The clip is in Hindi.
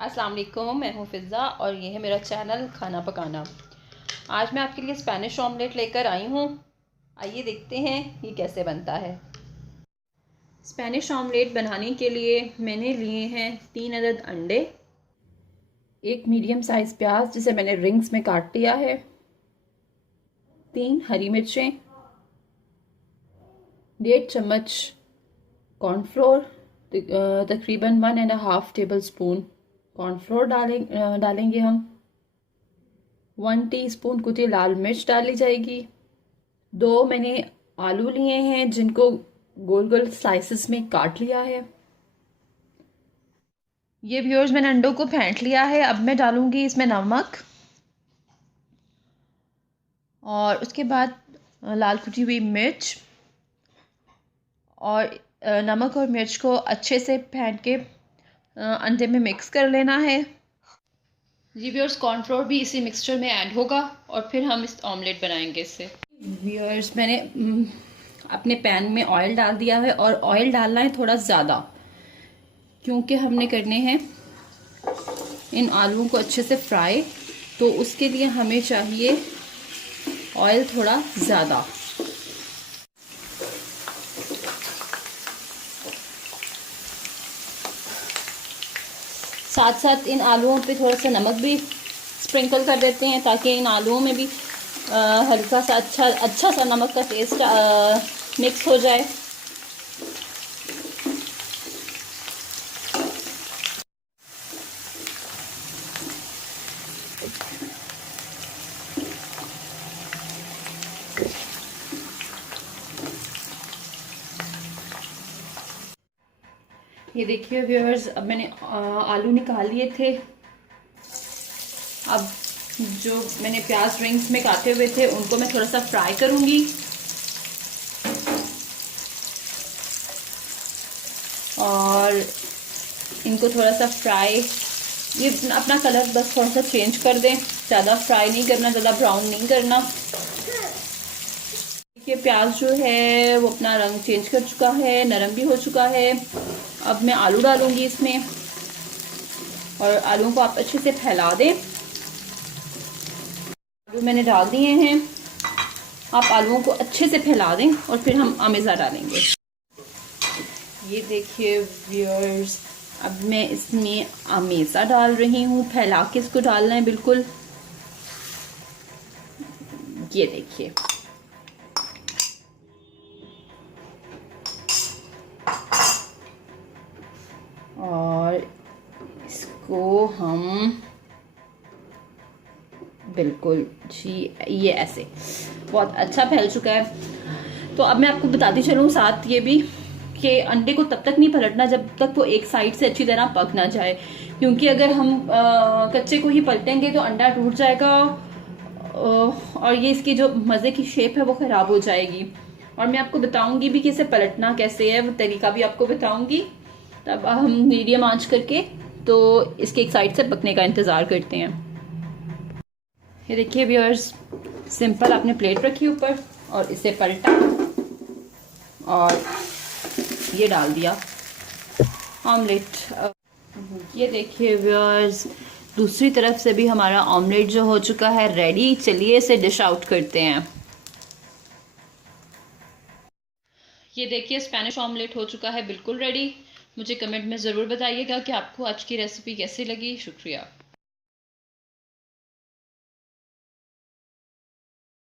अस्सलाम वालेकुम, मैं हूँ फ़िज़्ज़ा और ये है मेरा चैनल खाना पकाना। आज मैं आपके लिए स्पेनिश ऑमलेट लेकर आई हूँ। आइए देखते हैं ये कैसे बनता है। स्पेनिश ऑमलेट बनाने के लिए मैंने लिए हैं 3 अदद अंडे, एक मीडियम साइज़ प्याज जिसे मैंने रिंग्स में काट लिया है, 3 हरी मिर्चें, 1.5 चम्मच कॉर्नफ्लोर, तकरीबन 1.5 टेबल स्पून कॉर्नफ्लोर डालेंगे हम। 1 टीस्पून कुटी लाल मिर्च डाली जाएगी। 2 मैंने आलू लिए हैं जिनको गोल गोल स्लाइसेस में काट लिया है। ये व्यूअर्स मैंने अंडों को फेंट लिया है। अब मैं डालूंगी इसमें नमक और उसके बाद लाल कुटी हुई मिर्च और नमक और मिर्च को अच्छे से फेंट के अंडे में मिक्स कर लेना है। जी व्यूअर्स, कॉर्नफ्लोर भी इसी मिक्सचर में ऐड होगा और फिर हम इस ऑमलेट बनाएंगे इससे। व्यूअर्स, मैंने अपने पैन में ऑयल डाल दिया है और ऑयल डालना है थोड़ा ज़्यादा, क्योंकि हमने करने हैं इन आलूओं को अच्छे से फ्राई, तो उसके लिए हमें चाहिए ऑयल थोड़ा ज़्यादा। साथ साथ इन आलूओं पे थोड़ा सा नमक भी स्प्रिंकल कर देते हैं ताकि इन आलूओं में भी हल्का सा अच्छा सा नमक का टेस्ट मिक्स हो जाए। ये देखिए व्यूअर्स, अब मैंने आलू निकाल लिए थे। अब जो मैंने प्याज रिंग्स में काटे हुए थे उनको मैं थोड़ा सा फ्राई करूंगी और इनको थोड़ा सा फ्राई, ये अपना कलर बस थोड़ा सा चेंज कर दें, ज़्यादा फ्राई नहीं करना, ज़्यादा ब्राउन नहीं करना। ये प्याज जो है वो अपना रंग चेंज कर चुका है, नरम भी हो चुका है। अब मैं आलू डालूंगी इसमें और आलूओं को आप अच्छे से फैला दें। आलू मैंने डाल दिए हैं, आप आलूओं को अच्छे से फैला दें और फिर हम अमेज़ा डालेंगे। ये देखिए व्यूअर्स, अब मैं इसमें अमेज़ा डाल रही हूँ। फैला के इसको डालना है बिल्कुल। ये देखिए, और इसको हम बिल्कुल जी, ये ऐसे बहुत अच्छा फैल चुका है। तो अब मैं आपको बताती चलूँ साथ ये भी कि अंडे को तब तक नहीं पलटना जब तक वो एक साइड से अच्छी तरह पक ना जाए, क्योंकि अगर हम कच्चे को ही पलटेंगे तो अंडा टूट जाएगा और ये इसकी जो मज़े की शेप है वो ख़राब हो जाएगी। और मैं आपको बताऊंगी भी कि इसे पलटना कैसे है, वो तरीका भी आपको बताऊंगी। तब हम मीडियम आंच करके तो इसके एक साइड से पकने का इंतज़ार करते हैं। ये देखिए व्यूअर्स, सिंपल आपने प्लेट रखी ऊपर और इसे पलटा और ये डाल दिया ऑमलेट। ये देखिए व्यूअर्स, दूसरी तरफ से भी हमारा ऑमलेट जो हो चुका है रेडी। चलिए इसे डिश आउट करते हैं। ये देखिए स्पेनिश ऑमलेट हो चुका है बिल्कुल रेडी। मुझे कमेंट में ज़रूर बताइएगा कि आपको आज की रेसिपी कैसी लगी। शुक्रिया।